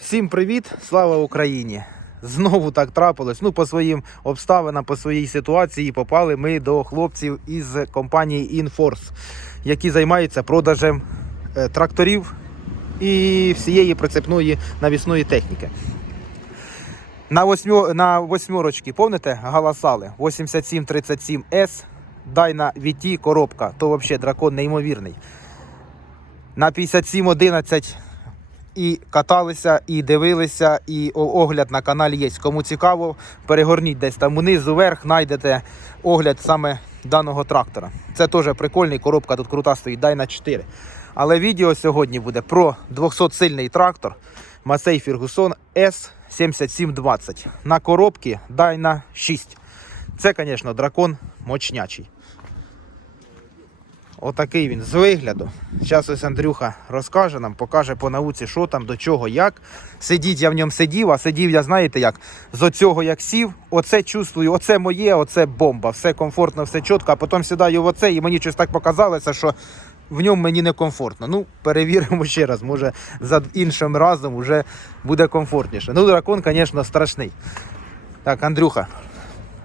Всім привіт, слава Україні! Знову так трапилось. Ну, по своїм обставинам, по своїй ситуації попали ми до хлопців із компанії Inforce, які займаються продажем е, тракторів і всієї прицепної навісної техніки. На, восьмю, на восьмерочки, помните, галасали 8737S, Dyna VT коробка, то взагалі дракон неймовірний. На 5711 і каталися, і дивилися, і огляд на каналі є. Кому цікаво, перегорніть десь там унизу вверх, знайдете огляд саме даного трактора. Це теж прикольний, коробка тут крута стоїть, дай на 4. Але відео сьогодні буде про 200-сильний трактор Масей Фергусон S7720. На коробці дай на 6. Це, звісно, дракон мощнячий. Отакий він з вигляду. Зараз ось Андрюха розкаже нам, покаже по науці, що там, до чого, як. Сидіть, я в ньому сидів, а сидів я, знаєте як, з оцього як сів, оце чувствую, оце моє, оце бомба. Все комфортно, все чітко, а потім сідаю в оце, і мені щось так показалося, що в ньому мені не комфортно. Ну, перевіримо ще раз, може за іншим разом вже буде комфортніше. Ну, дракон, звісно, страшний. Так, Андрюха,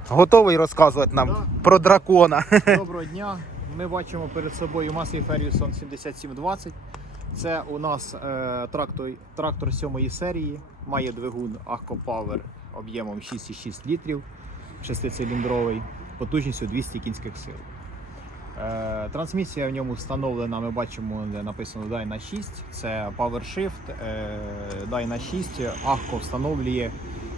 готовий розказувати нам Да. про дракона? Доброго дня. Ми бачимо перед собою Massey Ferguson 7720. Це у нас е, трактор, трактор 7 серії. Має двигун Ahco Power об'ємом 6,6 літрів, шестициліндровий, потужністю 200 кінських сил. Е, трансмісія в ньому встановлена, ми бачимо, де написано Dyna 6. Це PowerShift. Е, Dyna 6 Ahco встановлює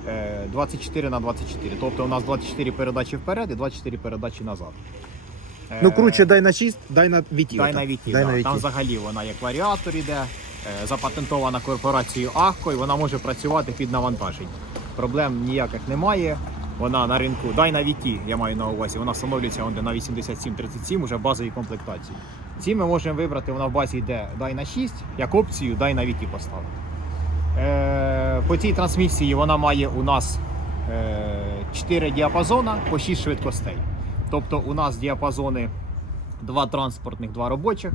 е, 24 на 24. Тобто у нас 24 передачі вперед і 24 передачі назад. Ну, Е, круче дай на 6, дай на VT. Дай на VT, Дай да. на VT. Там взагалі вона як варіатор іде, е, запатентована корпорацією Ахко, і вона може працювати під навантажень. Проблем ніяких немає. Вона на ринку дай на VT, я маю на увазі. Вона встановлюється на 8737, уже базові комплектації. Ці ми можемо вибрати, вона в базі йде дай на 6, як опцію дай на VT поставити. Е, по цій трансмісії вона має у нас е, 4 діапазона по 6 швидкостей. Тобто у нас діапазони два транспортних, два робочих.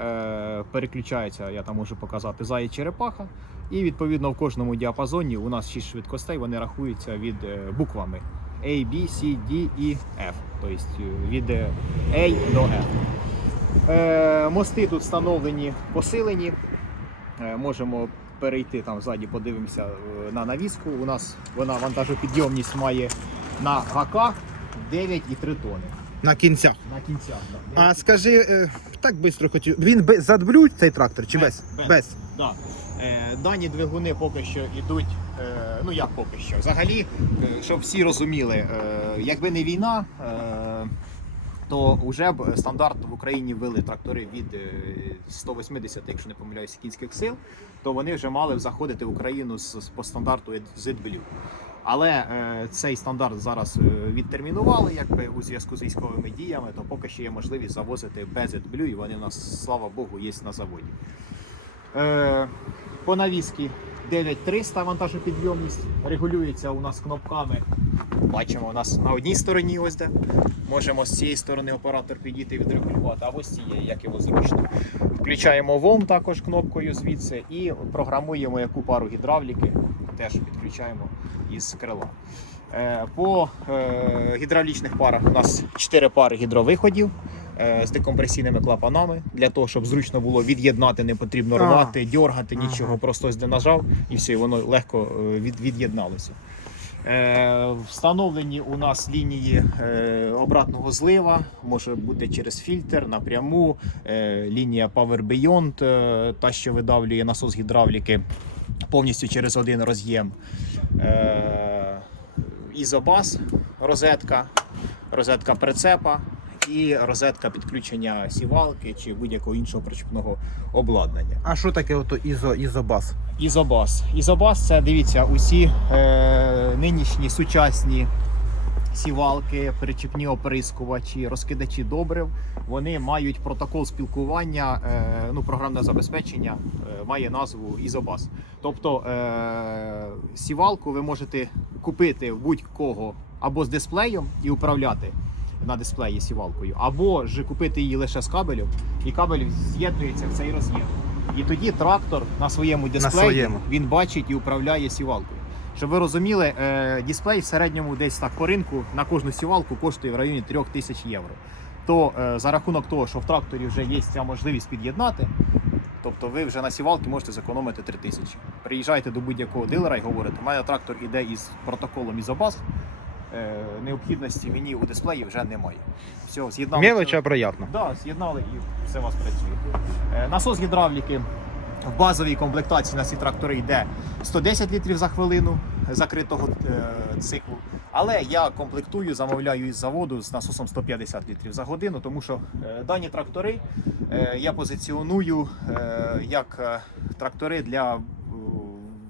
Е, переключається, я там можу показати зая черепаха. І відповідно в кожному діапазоні у нас 6 швидкостей, вони рахуються від е, буквами A, B, C, D, E, F. Тобто е, від A до F. Мости тут встановлені посилені. Можемо перейти там ззаді, подивимося на навіску. У нас вона вантажопідйомність має на гаках 9,3 тони. На кінцях. На кінцях. Да. А скажи, е, так швидко хотів. Він без задблю цей трактор чи без? Без, без. Без. Да. Е, дані двигуни поки що йдуть. Е, ну як поки що? Взагалі, е, щоб всі розуміли, е, якби не війна, е, то вже б стандарт в Україні ввели трактори від е, 180, якщо не помиляюся, кінських сил, то вони вже мали б заходити в Україну з, з- по стандарту ZBLU. Але е, цей стандарт зараз е, відтермінували, якби у зв'язку з військовими діями, то поки що є можливість завозити без ZBLU, і вони у нас, слава Богу, є на заводі. Е, по навіски 9300 вантажопідйомність. Регулюється у нас кнопками. Бачимо, у нас на одній стороні ось де. Можемо з цієї сторони оператор підійти відрегулювати, а ось цієї, як його зручно. Включаємо ВОМ також кнопкою звідси і програмуємо яку пару гідравліки. Теж підключаємо із крила. Е, По е, гідравлічних парах у нас 4 пари гідровиходів е, з декомпресійними клапанами. Для того, щоб зручно було від'єднати, не потрібно рвати, дьоргати нічого. Просто ось де нажав і все, воно легко від'єдналося. Встановлені у нас лінії обратного злива, може бути через фільтр напряму. Лінія Power Beyond, та, що видавлює насос гідравліки повністю через один роз'єм. Е, ізобас, розетка, розетка прицепа і розетка підключення сівалки чи будь-якого іншого причепного обладнання. А що таке ото ізо, ізобас? Ізобас. Ізобас це дивіться, усі е, нинішні сучасні сівалки, причепні оприскувачі, розкидачі добрив. Вони мають протокол спілкування, е, ну, програмне забезпечення е, має назву Ізобас. Тобто е, сівалку ви можете купити в будь-кого або з дисплеєм і управляти на дисплеї сівалкою, або ж купити її лише з кабелем, і кабель з'єднується в цей роз'єм. І тоді трактор на своєму дисплеї своєму. він бачить і управляє сівалкою. Щоб ви розуміли, е, дисплей в середньому десь так по ринку на кожну сівалку коштує в районі 3000 тисяч євро. То е, за рахунок того, що в тракторі вже є ця можливість під'єднати, тобто ви вже на сівалки можете зекономити 3 тисячі. Приїжджаєте до будь-якого дилера і говорите, у мене трактор іде із протоколом ізобас, е, необхідності мені у дисплеї вже немає. Все, з'єднали. Мелочь, а приємно. Да, з'єднали і все у вас працює. Насос гідравліки в базовій комплектації на ці трактори йде 110 літрів за хвилину закритого е, циклу. Але я комплектую, замовляю із заводу з насосом 150 літрів за годину, тому що е, дані трактори е, я позиціоную е, як е, трактори для е,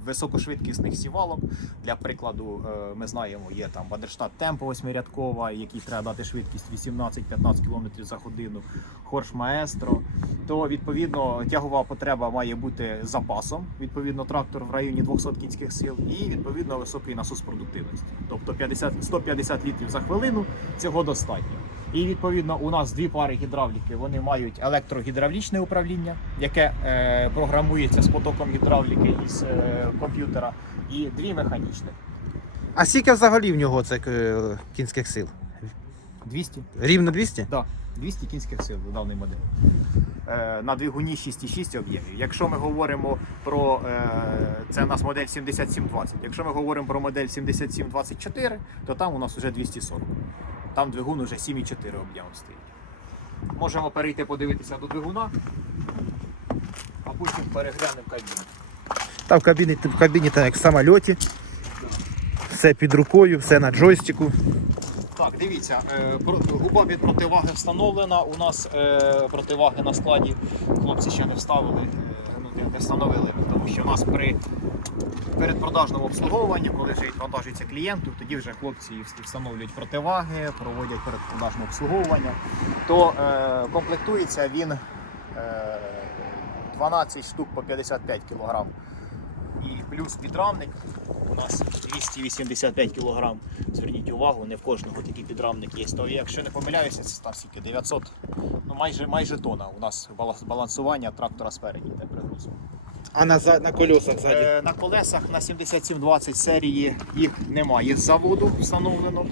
високошвидкісних сівалок. Для прикладу, е, ми знаємо, є там Бадерштат Темпо восьмирядкова, який треба дати швидкість 18-15 км за годину, Хорш Маестро. То відповідно тягова потреба має бути запасом. Відповідно, трактор в районі 200 кінських сил і відповідно високий насос продуктивності. Тобто 50, 150 літрів за хвилину цього достатньо. І відповідно у нас дві пари гідравліки. Вони мають електрогідравлічне управління, яке е, програмується з потоком гідравліки із е, комп'ютера, і дві механічні. А скільки взагалі в нього це е, кінських сил? 200. Рівно 200? Да, 200 кінських сил в даний модель. Е, на двигуні 6,6 об'ємів. Якщо ми говоримо про е, це у нас модель 7720. Якщо ми говоримо про модель 7724, то там у нас вже 240. Там двигун уже 7,4 об'єм стоїть. Можемо перейти подивитися до двигуна, а потім переглянемо кабіну. Та в кабіні, в кабіні так як в самольоті. Все під рукою, все на джойстику. Так, дивіться, е, губа від противаги встановлена. У нас е, противаги на складі хлопці ще не вставили, е, ну, не встановили, тому що у нас при передпродажному обслуговуванні, коли вже відвантажується клієнту, тоді вже хлопці встановлюють противаги, проводять передпродажне обслуговування. То е, комплектується він е, 12 штук по 55 кг. І плюс підрамник у нас 285 кг. Зверніть увагу, не в кожного такий підрамник є. То якщо не помиляюся, це там скільки 900, ну майже майже тона. У нас балансування трактора спереді йде пригрузом. А на, за- на колесах ззаді? Е, на колесах на 7720 серії їх немає з заводу встановлено.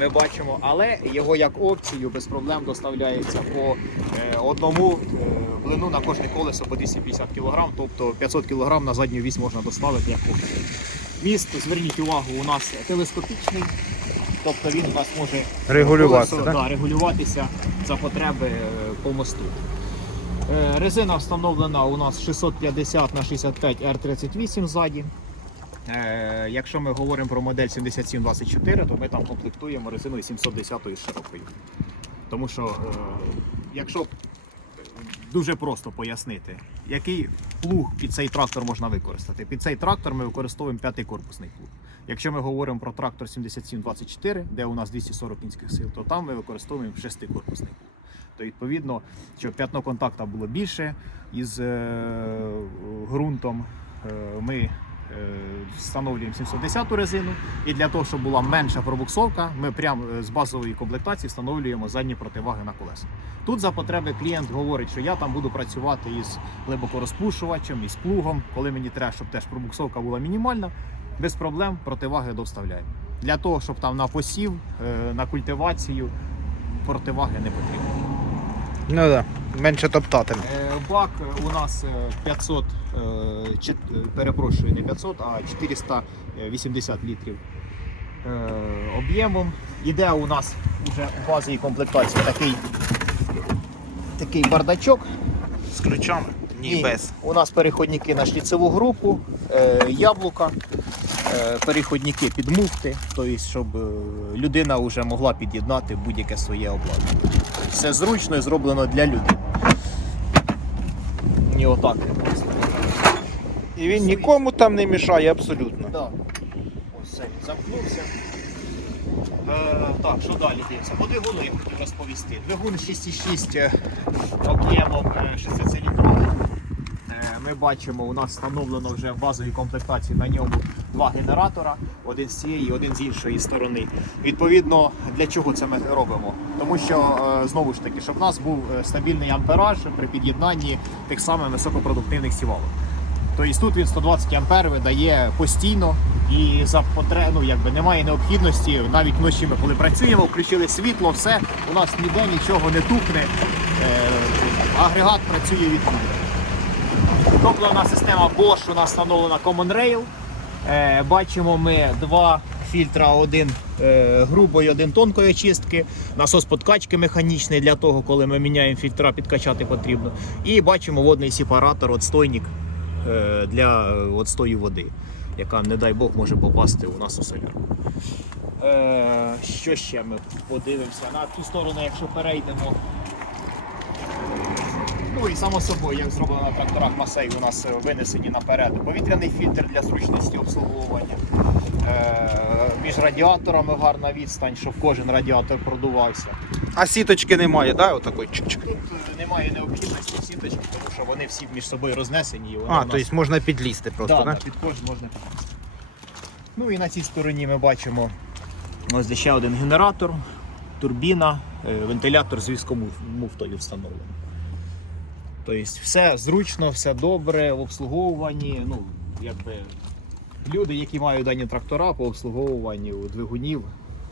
Ми бачимо, але його як опцію без проблем доставляється по е, одному е, блину на кожне колесо по 250 кг, тобто 500 кг на задню вісь можна доставити як опцію. Міст, зверніть увагу, у нас телескопічний, тобто він у нас може Регулюватися, колесо, так? да, регулюватися за потреби е, по мосту. Е, Резина встановлена у нас 650 на 65 R38 ззаді. Е, Якщо ми говоримо про модель 7724, то ми там комплектуємо резиною 710 широкою. Тому що, е, якщо дуже просто пояснити, який плуг під цей трактор можна використати. Під цей трактор ми використовуємо п'ятий корпусний плуг. Якщо ми говоримо про трактор 7724, де у нас 240 кінських сил, то там ми використовуємо шестикорпусний плуг. То відповідно, щоб п'ятно контакта було більше із е, ґрунтом, е, ми е, встановлюємо 710 резину. І для того, щоб була менша пробуксовка, ми прямо з базової комплектації встановлюємо задні противаги на колеса. Тут за потреби клієнт говорить, що я там буду працювати із глибокорозпушувачем, із плугом, коли мені треба, щоб теж пробуксовка була мінімальна, без проблем противаги доставляємо. Для того, щоб там на посів, на культивацію противаги не потрібно. Ну так, да. менше топтатиме. Е, Бак у нас е, 500, е, е, перепрошую, не 500, а 480 літрів е, об'ємом. Іде у нас вже у базовій комплектації такий, такий бардачок. З ключами? І У нас переходники на шліцеву групу, е, яблука, е, переходники під муфти, тобто, щоб е, людина вже могла під'єднати будь-яке своє обладнання. Все зручно і зроблено для людини. І отак. І він нікому там не мішає абсолютно. Да. Ось це він замкнувся. Е, так, що далі дивимося? По двигуну я хотів розповісти. Двигун 6,6 е, об'ємом е, 60-літровий. Е, Ми бачимо, у нас встановлено вже в базовій комплектації на ньому два генератора, один з цієї, один з іншої сторони. Відповідно, для чого це ми робимо? Тому що е, знову ж таки, щоб в нас був е, стабільний ампераж при під'єднанні тих самих високопродуктивних сівалок. Тобто тут він 120 ампер видає постійно і за потреб, ну, якби немає необхідності, навіть вночі ми коли працюємо, включили світло, все, у нас ніде нічого не тухне, е, агрегат працює від Топливна система Bosch у нас встановлена Common Rail. Бачимо ми два фільтра, один е, грубої, один тонкої очистки, насос подкачки механічний для того, коли ми міняємо фільтра, підкачати потрібно. І бачимо водний сепаратор, отстойник е, для отстою води, яка, не дай Бог, може попасти у нас у солярку. Е, що ще ми подивимося? На ту сторону, якщо перейдемо. Ну і само собою, як зроблено на тракторах Масей, у нас е, винесені наперед повітряний фільтр для зручності обслуговування. Е, між радіаторами гарна відстань, щоб кожен радіатор продувався. А сіточки немає, да? Отакої. Тут е, немає необхідності сіточки, тому що вони всі між собою рознесені. І вони А, нас- тобто можна підлізти просто, да, да, під кожен можна піднести. Ну і на цій стороні ми бачимо ось ще один генератор, турбіна, вентилятор з військомуфтою встановлений. Тобто все зручно, все добре в обслуговуванні. Ну, якби люди, які мають дані трактора по обслуговуванню двигунів,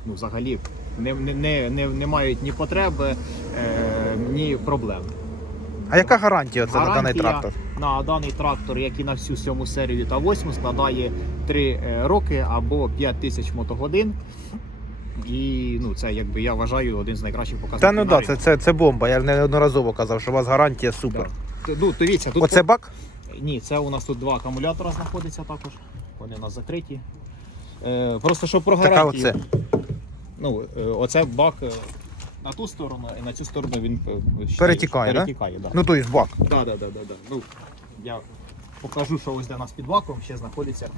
ну, взагалі не, не, не, не, не мають ні потреби, е, ні проблем. А яка гарантія це на даний трактор? На даний трактор, як і на всю сьому серію та 8, складає 3 роки або 5 тисяч мотогодин. І ну, це якби я вважаю один з найкращих показників. Та ну да, ринку. це, це, це бомба. Я неодноразово казав, що у вас гарантія супер. Да. Ну, дивіться, тут Оце бак? Ні, це у нас тут два акумулятора знаходяться також. Вони у нас закриті. Е, просто щоб про Така оце. Ну, е, оце бак е, на ту сторону, і на цю сторону він е, ще- Перетікає, да? перетікає да? Ну тобто бак. Да, да, да, да, да. Ну, я покажу, що ось де нас під баком ще знаходиться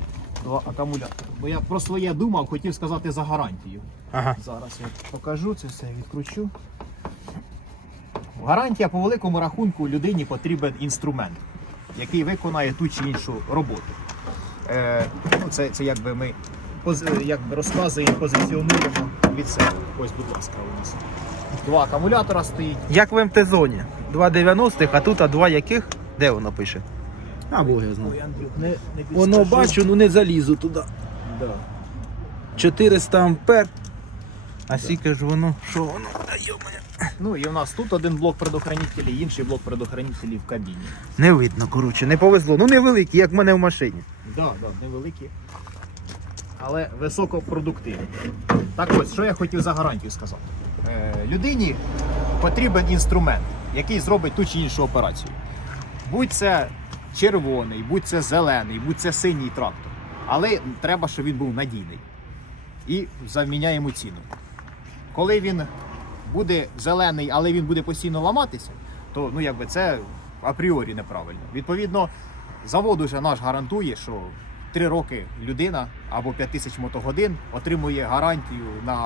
два акумулятори. Бо я про своє думав, хотів сказати за гарантію. Ага. Зараз я покажу це все, відкручу. Гарантія по великому рахунку людині потрібен інструмент, який виконає ту чи іншу роботу. Е, ну, це, це якби ми якби розказуємо, позиціонуємо від себе. Ось, будь ласка, у нас два акумулятора стоїть. Як в МТ-зоні. Два 90-х, а тут а два яких? Де воно пише? А Бог я знаю. Ой, Андрюх, не, не Воно підскажу. бачу, ну не залізу туди. Да. 400 ампер. А скільки ж воно? Що воно? Йо-моє. Ну і у нас тут один блок предохранителів, інший блок предохранителів в кабіні. Не видно, коротше, не повезло. Ну невеликий, як в мене в машині. Да, да, невеликі, але високопродуктивні. Так ось, що я хотів за гарантію сказати. Е, людині потрібен інструмент, який зробить ту чи іншу операцію. Будь це червоний, будь це зелений, будь це синій трактор. Але треба, щоб він був надійний. І заміняємо ціну. Коли він буде зелений, але він буде постійно ламатися, то ну, якби це апріорі неправильно. Відповідно, завод уже наш гарантує, що 3 роки людина або 5 тисяч мотогодин отримує гарантію на,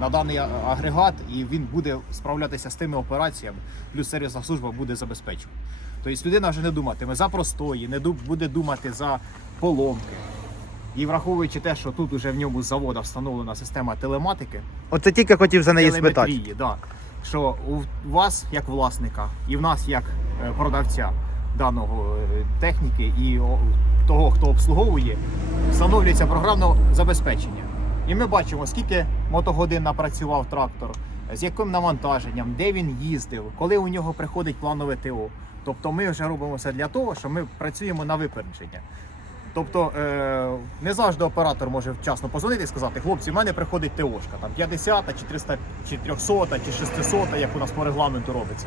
на даний агрегат, і він буде справлятися з тими операціями, плюс сервісна служба буде забезпечувати. Тобто людина вже не думатиме за простої, не буде думати за поломки. І враховуючи те, що тут уже в ньому з завода встановлена система телематики, Оце тільки хотів за неї спитати. да, що у вас, як власника, і в нас, як е, продавця даного е, техніки, і того, хто обслуговує, встановлюється програмне забезпечення. І ми бачимо, скільки мотогодин напрацював трактор, з яким навантаженням, де він їздив, коли у нього приходить планове ТО. Тобто ми вже робимо все для того, що ми працюємо на випередження. Тобто е, не завжди оператор може вчасно позвонити і сказати, хлопці, в мене приходить ТОшка, там 50 чи 300, чи 300, чи 600, як у нас по регламенту робиться.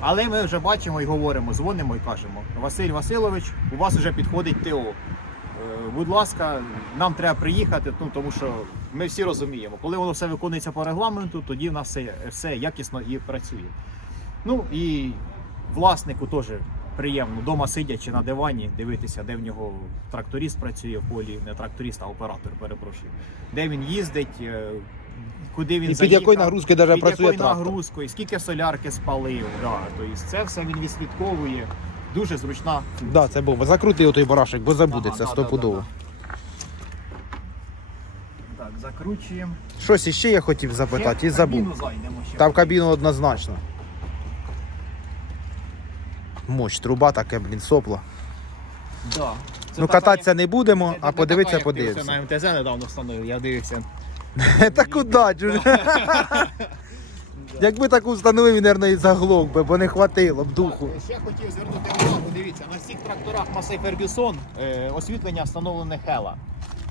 Але ми вже бачимо і говоримо, дзвонимо і кажемо: Василь Васильович, у вас вже підходить ТО. Е, будь ласка, нам треба приїхати, ну тому що ми всі розуміємо, коли воно все виконується по регламенту, тоді в нас все, все якісно і працює. Ну і власнику теж приємно вдома сидячи на дивані, дивитися, де в нього тракторист працює в полі, не тракторист, а оператор, перепрошую. Де він їздить, е, куди він І під заїхав, якою нагрузкою даже під працює якою трактор. нагрузкою, скільки солярки спалив. Да, тобто це все він відслідковує. Дуже зручна функція. Да, це бомба. Закрути отой барашек, бо забудеться Ага, да, стопудово. да, да. Так, Закручуємо. Щось іще я хотів запитати Ще і в забув. кабіну зайдемо ще. В кабіну однозначно. Мощ, труба таке, блін, сопло. Да. Це Ну кататися не будемо, а подивитися ти подивимося. На МТЗ недавно встановив, я дивився. Та куди? Джу? Якби таку встановив, він, мабуть, і заглох би, бо не хватило б духу. Так, Ще хотів звернути увагу, дивіться, на всіх тракторах Масей Фергюсон е, освітлення встановлене Хела.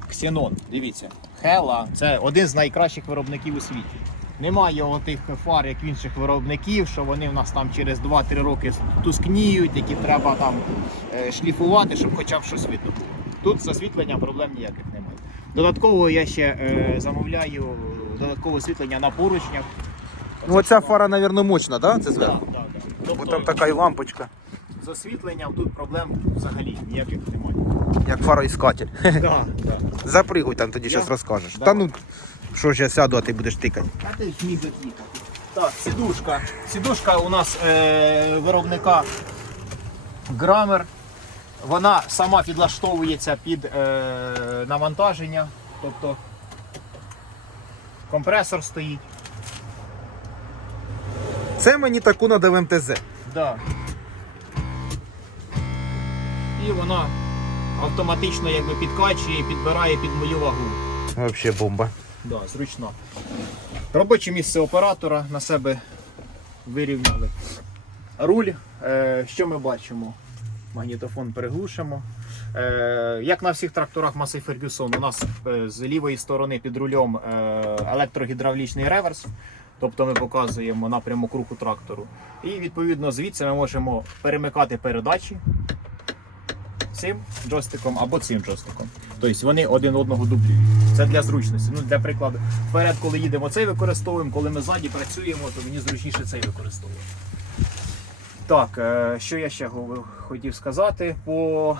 Ксенон, дивіться. Хела це один з найкращих виробників у світі. Немає отих фар, як в інших виробників, що вони в нас там через 2-3 роки тускніють, які треба там е, шліфувати, щоб хоча б щось видно було. Тут з освітленням проблем ніяких немає. Додатково я ще е, замовляю додаткове освітлення на поручнях. Ну оця фара, мабуть, мощна, да? Це Так, зверху? так, так. Бо Тобто, там така і лампочка, з освітленням тут проблем взагалі ніяких немає. як фароіскатель. Да, да. Запригуй там, тоді щось розкажеш. Та ну, що ж я сяду, а ти будеш тикати. А ти ж міг доїхати. Так, сідушка. Сідушка у нас е, виробника Грамер. Вона сама підлаштовується під е, навантаження. Тобто компресор стоїть. Це мені таку надав МТЗ. Да. І вона автоматично якби підкачує і підбирає під мою вагу. Взагалі бомба. Да, зручно. Робоче місце оператора на себе вирівняли. Руль, е, що ми бачимо? Магнітофон переглушимо. Е, як на всіх тракторах Масей Фергюсон, у нас е, з лівої сторони під рулем електрогідравлічний реверс. Тобто ми показуємо напрямок руху трактору. І відповідно звідси ми можемо перемикати передачі цим джойстиком або цим джойстиком. Тобто вони один одного дублюють. Це для зручності. Ну, для прикладу, вперед, коли їдемо, цей використовуємо, коли ми ззаді працюємо, то мені зручніше цей використовувати. Так, е, що я ще хотів сказати по,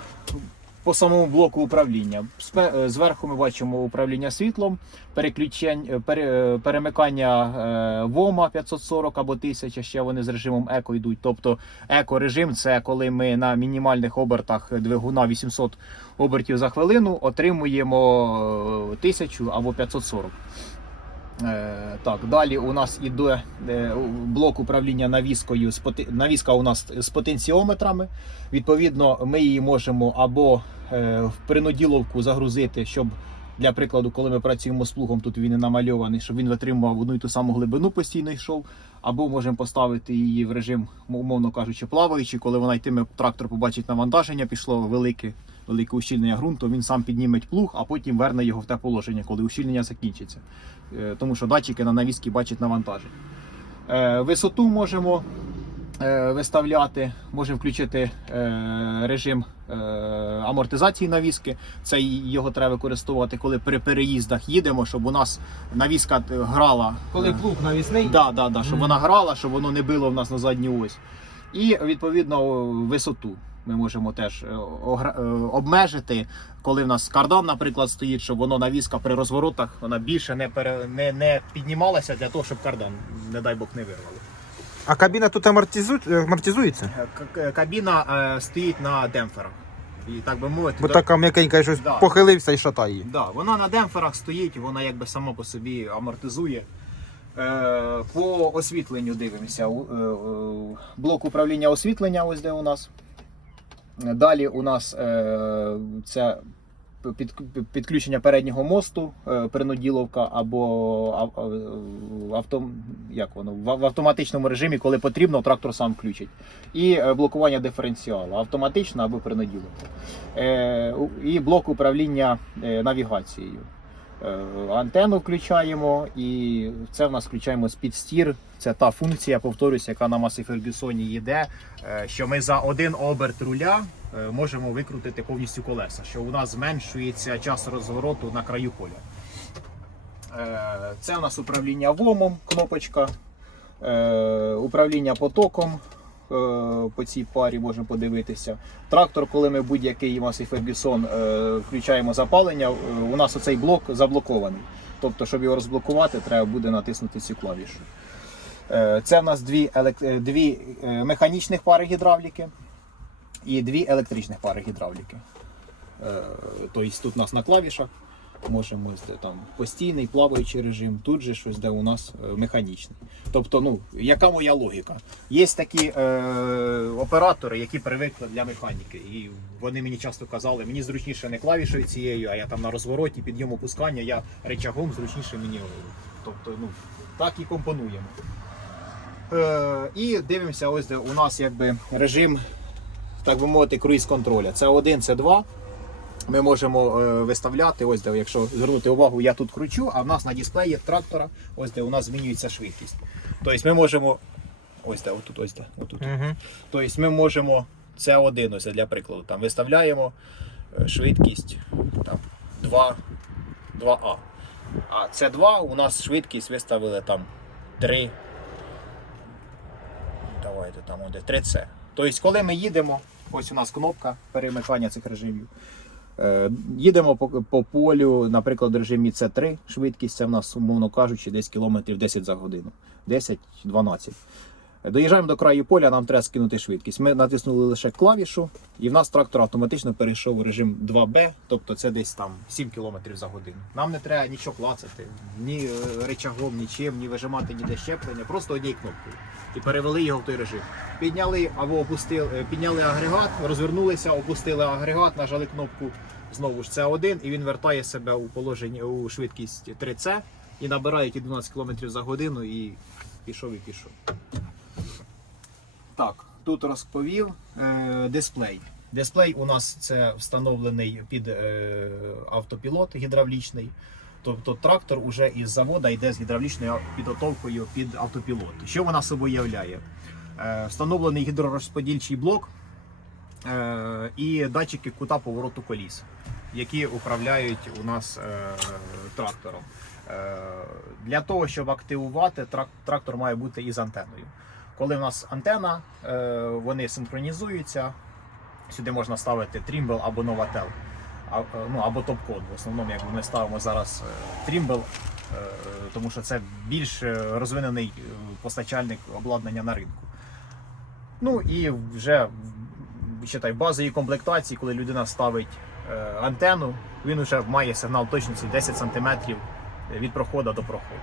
по самому блоку управління. Е, Зверху ми бачимо управління світлом, е, пере, е, перемикання ВОМа 540 або 1000, ще вони з режимом еко йдуть. Тобто еко-режим це коли ми на мінімальних обертах двигуна 800 обертів за хвилину отримуємо е, 1000 або 540. Е, так, далі у нас іде блок управління навіскою. Навіска у нас з потенціометрами. Відповідно, ми її можемо або в принуділовку загрузити, щоб для прикладу, коли ми працюємо з плугом, тут він і намальований, щоб він витримував одну і ту саму глибину постійно йшов. Або можемо поставити її в режим, умовно кажучи, плаваючий, коли вона йтиме, трактор побачить навантаження, пішло велике, велике ущільнення ґрунту, він сам підніме плуг, а потім верне його в те положення, коли ущільнення закінчиться. Е, Тому що датчики на навіски бачать навантаження. Е, Висоту можемо е, виставляти, можемо включити е, режим е, амортизації навіски. Це його треба використовувати, коли при переїздах їдемо, щоб у нас навіска е, грала. Коли плуг навісний, Да, да, да, щоб Мгм. вона грала, щоб воно не било в нас на задню ось. І відповідно висоту ми можемо теж е, е, обмежити, коли в нас кардан, наприклад, стоїть, щоб воно навіска при розворотах вона більше не, пере, не, не піднімалася для того, щоб кардан, не дай Бог, не вирвало. А кабіна тут амортизу... амортизується? Е, к- Кабіна е, стоїть на демпферах. І так би мовити, Бо до- така м'якенька щось Да. похилився і шатає. Да, вона на демпферах стоїть, вона якби сама по собі амортизує. Е, по освітленню дивимося. У- е, е, Блок управління освітлення, ось де у нас. Далі у нас е, це під, підключення переднього мосту, е, принуділовка або ав- авто, як воно, в автоматичному режимі, коли потрібно, трактор сам включить. І е, блокування диференціалу, автоматично або принуділовка. Е, І блок управління е, навігацією. Е, Антенну включаємо, і це в нас включаємо спідстір. Це та функція, повторюся, яка на Масі Фергюсоні йде, е, що ми за один оберт руля е, можемо викрутити повністю колеса, що у нас зменшується час розвороту на краю поля. Е, Це у нас управління ВОМом, кнопочка, е, управління потоком. е, По цій парі можемо подивитися. Трактор, коли ми будь-який Масі Фергюсон е, включаємо запалення, е, у нас оцей блок заблокований. Тобто, щоб його розблокувати, треба буде натиснути цю клавішу. Е, Це в нас дві, е, дві е, механічних пари гідравліки і дві електричних пари гідравліки. Е, Тобто тут у нас на клавішах можемо там постійний плаваючий режим, тут же щось де у нас е, механічний. Тобто, ну, яка моя логіка? Є такі е, оператори, які привикли для механіки. І вони мені часто казали, мені зручніше не клавішою цією, а я там на розвороті, підйом опускання, я речагом зручніше мені. Тобто, ну, так і компонуємо. Е, і дивимося, ось де у нас якби режим, так би мовити, круїз контроля. Це один, це два. Ми можемо е, виставляти, ось де, якщо звернути увагу, я тут кручу, а в нас на дисплеї трактора, ось де у нас змінюється швидкість. Тобто ми можемо. Ось де, отут, ось де, отут. Угу. Тобто ми можемо, це один ось для прикладу, там виставляємо е, швидкість там, 2, 2А. А це 2 у нас швидкість виставили там 3. Давайте там 3C. Тобто, коли ми їдемо, ось у нас кнопка перемикання цих режимів. Е, Їдемо по, по полю, наприклад, в режимі С3 швидкість, це в нас, умовно кажучи, десь кілометрів 10 за годину. 10-12. Доїжджаємо до краю поля, нам треба скинути швидкість. Ми натиснули лише клавішу, і в нас трактор автоматично перейшов у режим 2Б, тобто це десь там 7 км за годину. Нам не треба нічого клацати, ні е, речагом, нічим, ні вижимати ніде щеплення, просто однією кнопкою. І перевели його в той режим. Підняли або опустили, е, підняли агрегат, розвернулися, опустили агрегат, нажали кнопку знову ж С1, і він вертає себе у положення у швидкість 3C і набирає ті 12 км за годину і пішов і пішов. Так, тут розповів е, дисплей. Дисплей у нас це встановлений під е, автопілот гідравлічний. Тобто трактор уже із заводу йде з гідравлічною підготовкою під автопілот. Що вона собою являє? Е, встановлений гідророзподільчий блок і датчики кута повороту коліс, які управляють у нас трактором. Для того, щоб активувати, трак- трактор має бути із антеною. Коли в нас антена, е, вони синхронізуються. Сюди можна ставити Trimble або Novatel, а- е, ну, або Topcon. В основному якби ми ставимо зараз е, Trimble, тому що це більш розвинений постачальник обладнання на ринку. Ну і вже в- базовій комплектації, коли людина ставить антенну, він вже має сигнал точності 10 см від проходу до проходу.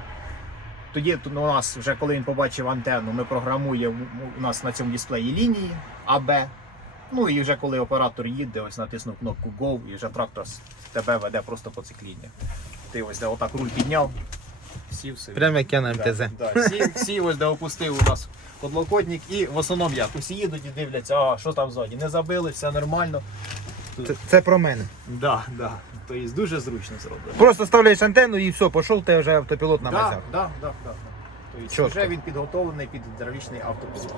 Тоді тут у нас вже коли він побачив антенну, ми програмуємо у нас на цьому дисплеї лінії АБ. Ну і вже коли оператор їде, ось натиснув кнопку Go і вже трактор тебе веде просто по цих лініях. Ти ось де отак руль підняв, сів собі. Прямо як я на МТЗ. Да, да. Сів, сів ось де опустив у нас подлокотник і в основному як усі їдуть і дивляться, а що там ззаді, не забили, все нормально. Це, це про мене. Да, да. Тобто дуже зручно зроблено. Просто ставляєш антенну і все, пішов, ти вже автопілот Да, намазав. да, да, да. Тобто Чітко. вже він підготовлений під гідравлічний автопілот.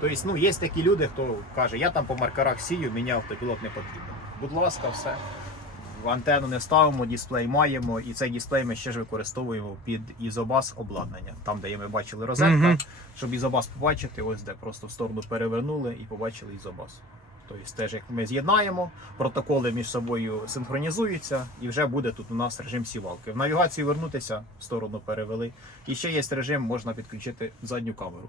Тобто, ну, є такі люди, хто каже, я там по маркерах сію, мені автопілот не потрібен. Будь ласка, все. Антенну не ставимо, дисплей маємо, і цей дисплей ми ще ж використовуємо під ізобас обладнання. Там, де ми бачили розетка, Мгм. щоб ізобас побачити, ось де просто в сторону перевернули і побачили ізобас. Тобто, теж як ми з'єднаємо, протоколи між собою синхронізуються, і вже буде тут у нас режим сівалки. В навігацію вернутися, в сторону перевели. І ще є режим, можна підключити задню камеру.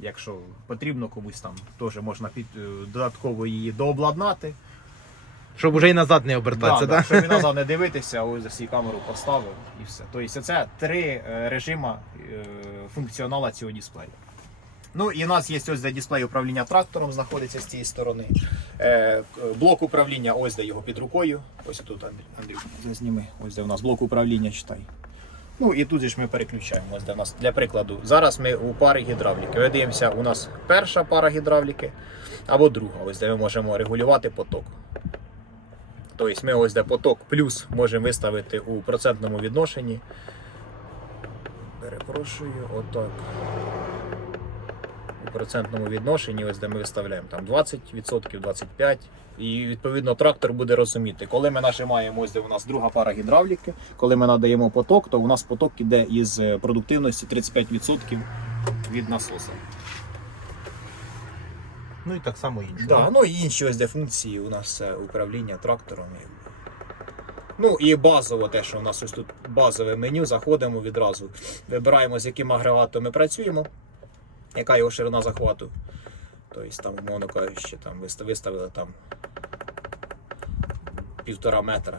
Якщо потрібно комусь там, теж можна під, е, додатково її дообладнати. Щоб уже і назад не обертатися, Да, да, так? щоб і назад не дивитися, ось за всі камеру поставив і все. Тобто це три е, режима е, функціонала цього дисплею. Ну і у нас є ось де дисплей управління трактором, знаходиться з цієї сторони. Е, блок управління, ось де його під рукою. Ось тут Андрій, зазніми. Ось де у нас блок управління читай. Ну і тут ж ми переключаємо. Ось де у нас для прикладу. Зараз ми у парі гідравліки. Ми дивимося, у нас перша пара гідравліки або друга, ось де ми можемо регулювати поток. Тобто ми ось де поток плюс можемо виставити у процентному відношенні. Перепрошую, отак. Процентному відношенні, ось де ми виставляємо там 20%, 25%. І відповідно трактор буде розуміти, коли ми нажимаємо, ось де у нас друга пара гідравліки, коли ми надаємо поток, то у нас поток іде із е, продуктивності 35% від насоса. Ну і так само інше. Да, ну і інші ось де функції у нас е, управління трактором. Ну і базово те, що у нас ось тут базове меню, заходимо відразу. Вибираємо, з яким агрегатом ми працюємо, яка його ширина захвату. Тобто там, умовно кажучи, там виставили там півтора метра.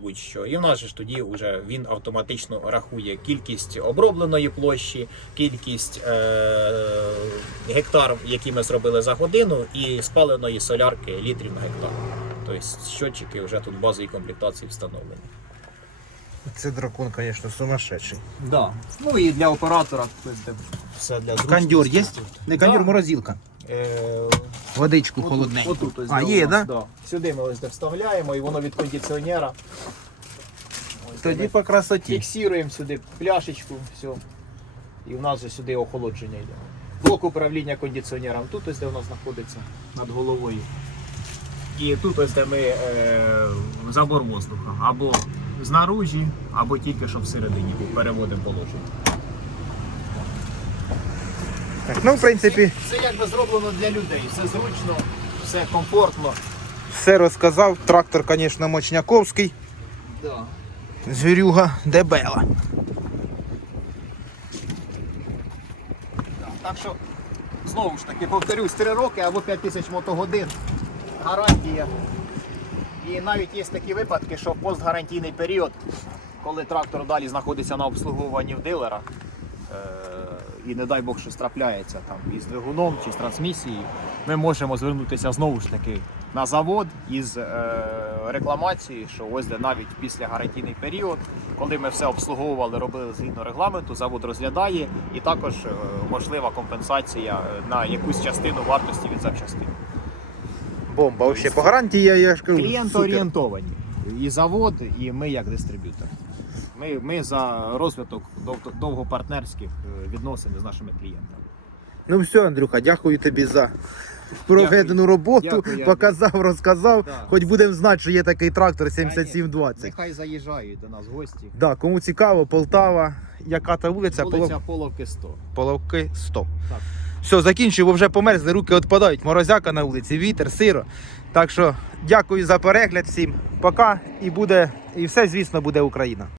будь-що. І в нас ж тоді вже він автоматично рахує кількість обробленої площі, кількість е- гектар, які ми зробили за годину, і спаленої солярки літрів на гектар. Тобто щотчики вже тут базові комплектації встановлені. Це дракон, звісно, сумасшедший. Да. Ну і для оператора тобто, все для Кондюр є? Не Да. морозилка. Е, Водичку холодненьку. отут ось а, де у є, нас, да? да? Сюди ми ось де вставляємо і воно від кондиціонера. Ось Тоді по красоті. фіксуємо сюди пляшечку, все. І в нас же сюди охолодження йде. Блок управління кондиціонером тут ось де у нас знаходиться над головою. І тут ось де ми е, забор воздуха. Або знаружі, або тільки що всередині був, переводимо положення. Так, ну, в принципі, Все якби зроблено для людей, все зручно, все комфортно. все розказав. Трактор, звісно, мощняковський. Да. Звірюга дебела. Так що, знову ж таки, повторюсь, 3 роки або 5 тисяч мотогодин. Гарантія. І навіть є такі випадки, що постгарантійний період, коли трактор далі знаходиться на обслуговуванні в дилера, е- і не дай Бог щось трапляється там із двигуном чи з трансмісією, ми можемо звернутися знову ж таки на завод із е- рекламацією, що ось де навіть після гарантійний період, коли ми все обслуговували, робили згідно регламенту, завод розглядає і також е, можлива компенсація на якусь частину вартості від запчастин. Бомба. Вообще, по гарантії я, я ж кажу. Клієнти супер. орієнтовані. І завод, і ми як дистриб'ютор. Ми, ми за розвиток дов- довгопартнерських е, відносин з нашими клієнтами. Ну все, Андрюха, дякую тобі за проведену роботу. Дякую, я- Показав, розказав. Да. Хоч будемо знати, що є такий трактор 7720. Нехай заїжджають до нас гості. Да, кому цікаво, Полтава, яка та вулиця, Вулиця Полов... Половки 100. Половки 100. Так. Все, закінчую, бо вже померзли, руки відпадають. Морозяка на вулиці, вітер, сиро. Так що дякую за перегляд всім. Пока і буде, і все, звісно, буде Україна.